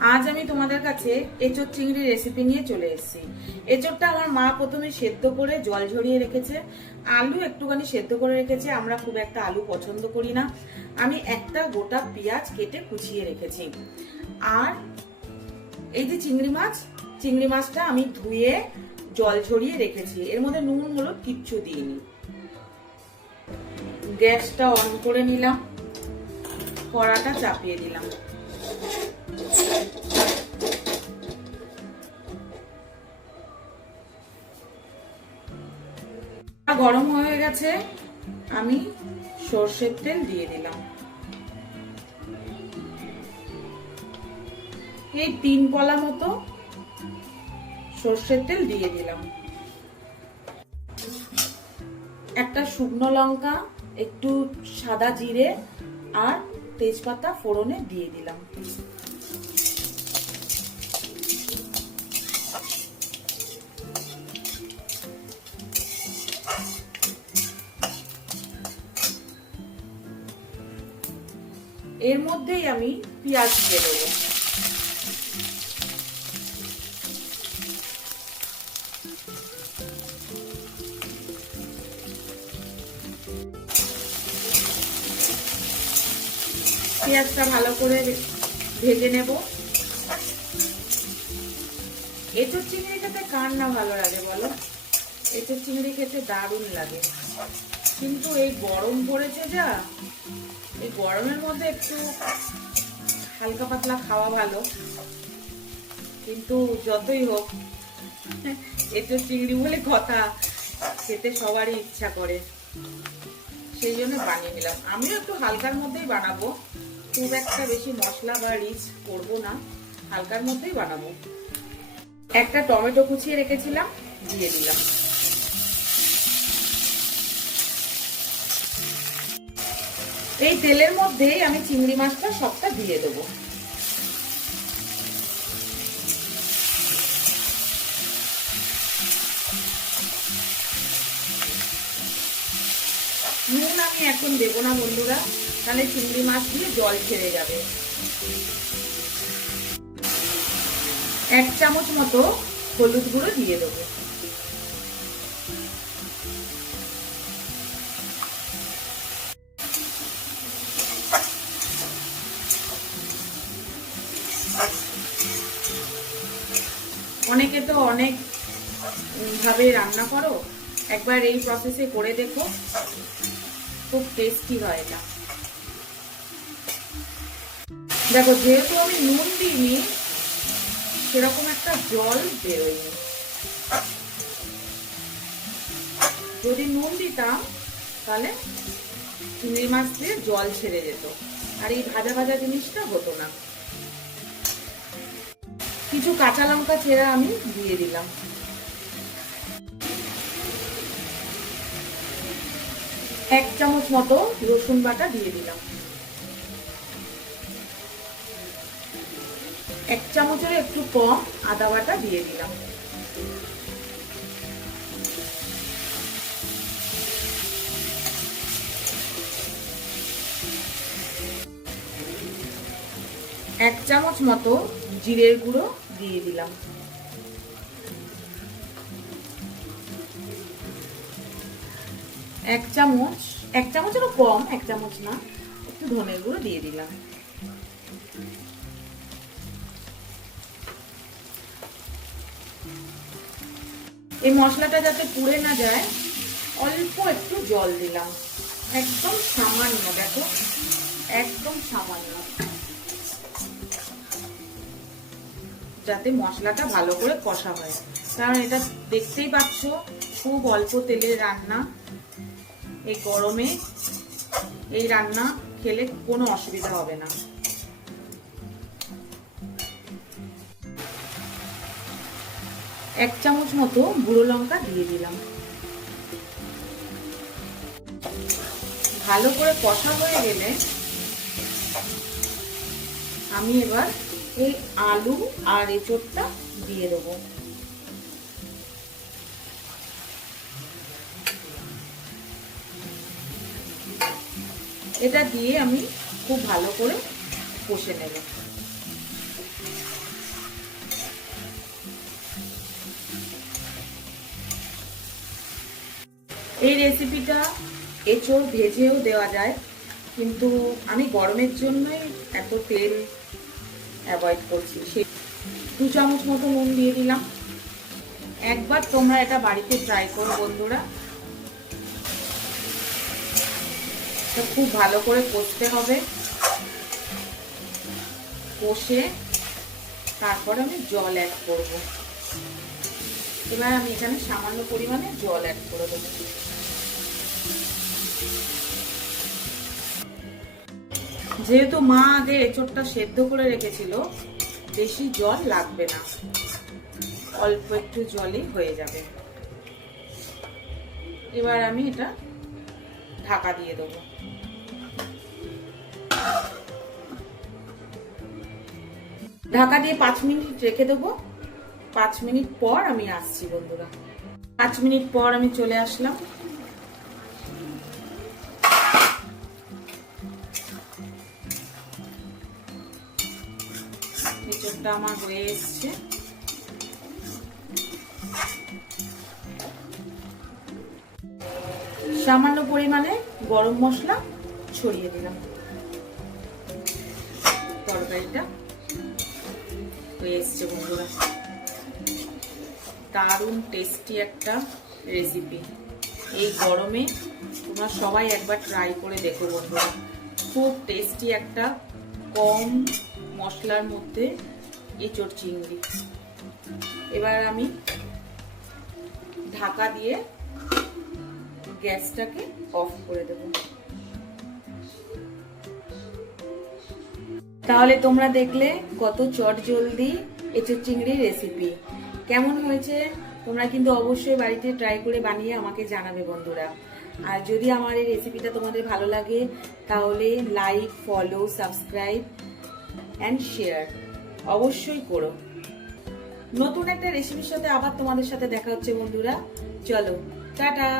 আজ আমি তোমাদের কাছে এঁচোড় চিংড়ি রেসিপি নিয়ে চলে এসেছি। এঁচোড়টা আমার মা প্রথমে সেদ্ধ করে জল ঝরিয়ে রেখেছে, আলু একটুখানি সেদ্ধ করে রেখেছে। আমরা খুব একটা আলু পছন্দ করি না। আমি একটা গোটা পেঁয়াজ কেটে কুচিয়ে রেখেছি। আর এই যে চিংড়ি মাছটা আমি ধুয়ে জল ঝরিয়ে রেখেছি। এর মধ্যে নুন হলুদ কিচ্ছু দিইনি। গ্যাসটা অন করে নিলাম, কড়াটা চাপিয়ে দিলাম। গরম হয়ে গেছে, আমি সর্ষের তেল দিয়ে দিলাম। এই 3 কলা মতো সর্ষের তেল দিয়ে দিলাম। একটা শুকনো লঙ্কা, একটু সাদা জিরে আর তেজপাতা ফোড়নে দিয়ে দিলাম। এর মধ্যেই আমি পেঁয়াজ দিয়ে দেবো। পেঁয়াজটা ভালো করে ভেজে নেব। এঁচোড় চিংড়ি খেতে কার না ভালো লাগে বলো? এঁচোড় চিংড়ি খেতে দারুণ লাগে। কিন্তু এই গরম পড়েছে যা, এই গরমের মধ্যে একটু হালকা পাতলা খাওয়া ভালো। কিন্তু যতই হোক, এঁচোড় চিংড়ি বলে কথা, খেতে সবারই ইচ্ছা করে, সেই জন্য বানিয়ে নিলাম। আমিও একটু হালকার মধ্যেই বানাবো, খুব একটা বেশি মশলা বা রিচ করবো না, হালকার মধ্যেই বানাবো। একটা টমেটো কুচিয়ে রেখেছিলাম, দিয়ে দিলাম। এই তেলের মধ্যেই আমি চিংড়ি মাছটা সবটা দিয়ে দেবো। নুন আমি এখন দেবো না বন্ধুরা, তাহলে চিংড়ি মাছ দিয়ে জল ছেড়ে যাবে। 1 চামচ মতো হলুদ গুঁড়ো দিয়ে দেবো। অনেকে তো অনেক ভাবে রান্না করো, একবার এই প্রসেসে করে দেখো, খুব টেস্টি হয় এটা। দেখো, যেহেতু আমি নুন দিইনি, সেরকম একটা জল বেরোয়নি। যদি নুন দিতাম তাহলে চিংড়ি মাছ দিয়ে জল ছেড়ে যেত, আর এই ভাজা ভাজা জিনিসটা হতো না। কিছু কাঁচা লঙ্কা ছেঁড়া আমি দিয়ে দিলাম। এক চামচ মতো রসুন বাটা দিয়ে দিলাম। 1 চামচের একটু কম আদা বাটা দিয়ে দিলাম। এক চামচ মতো জিরের গুঁড়ো দিয়ে দিলাম। এক চামচেরও কম, 1 চামচ না, একটু ধনের গুঁড়ো দিয়ে দিলাম। এই মশলাটা যাতে পুড়ে না যায়, অল্প একটু জল দিলাম, একদম সামান্য, দেখো একদম সামান্য, যাতে মশলাটা ভালো করে কষা হয়। কারণ এটা দেখতেই পাচ্ছ খুব অল্প তেলের রান্না। এই গরমে এই রান্না খেলে কোনো অসুবিধা হবে না। এক চামচ মতো গুঁড়ো লঙ্কা দিয়ে দিলাম। ভালো করে কষা হয়ে গেলে আমি এবার এই আলু আর এঁচোড়টা দিয়ে দেবো। এটা দিয়ে আমি খুব ভালো করে কষে নেব। এই রেসিপিটা এঁচোড় ভেজেও দেওয়া যায়, কিন্তু আমি গরমের জন্যই এত তেল অ্যাভয়েড করছি। সেই 2 চামচ মতো নুন দিয়ে দিলাম। একবার তোমরা এটা বাড়িতে ট্রাই করো বন্ধুরা। খুব ভালো করে কষতে হবে, কষে তারপর আমি জল অ্যাড করব। এবার আমি এখানে সামান্য পরিমাণে জল অ্যাড করে দেবো। যেহেতু মা আগে এঁচোড়টা সেদ্ধ করে রেখেছিল, বেশি জল লাগবে না, অল্প একটু জলই হয়ে যাবে। এবার আমি এটা ঢাকা দিয়ে দেবো। ঢাকা দিয়ে 5 মিনিট রেখে দেবো। 5 মিনিট পর আমি আসছি বন্ধুরা। 5 মিনিট পর আমি চলে আসলাম। এঁচোড়টা আমার হয়ে এসছে। সামান্য পরিমাণে গরম মশলা ছড়িয়ে দিলাম। তরকারিটা হয়ে এসছে বন্ধুরা। দারুণ টেস্টি একটা রেসিপি। এই গরমে তোমরা সবাই একবার ট্রাই করে দেখো বন্ধুরা। খুব টেস্টি একটা কম মশলার মধ্যে এঁচোড় চিংড়ি। এবার আমি ঢাকা দিয়ে গ্যাসটাকে অফ করে দেব। তাহলে তোমরা দেখলে কত চটজলদি এঁচোড় চিংড়ির রেসিপি। কেমন হয়েছে তোমরা কিন্তু অবশ্যই বাড়িতে ট্রাই করে বানিয়ে আমাকে জানাবে বন্ধুরা। আর যদি আমার এই রেসিপিটা তোমাদের ভালো লাগে তাহলে like, follow, subscribe and share অবশ্যই করো। নতুন একটা রেসিপির সাথে আবার তোমাদের সাথে দেখা হচ্ছে বন্ধুরা। চলো টাটা।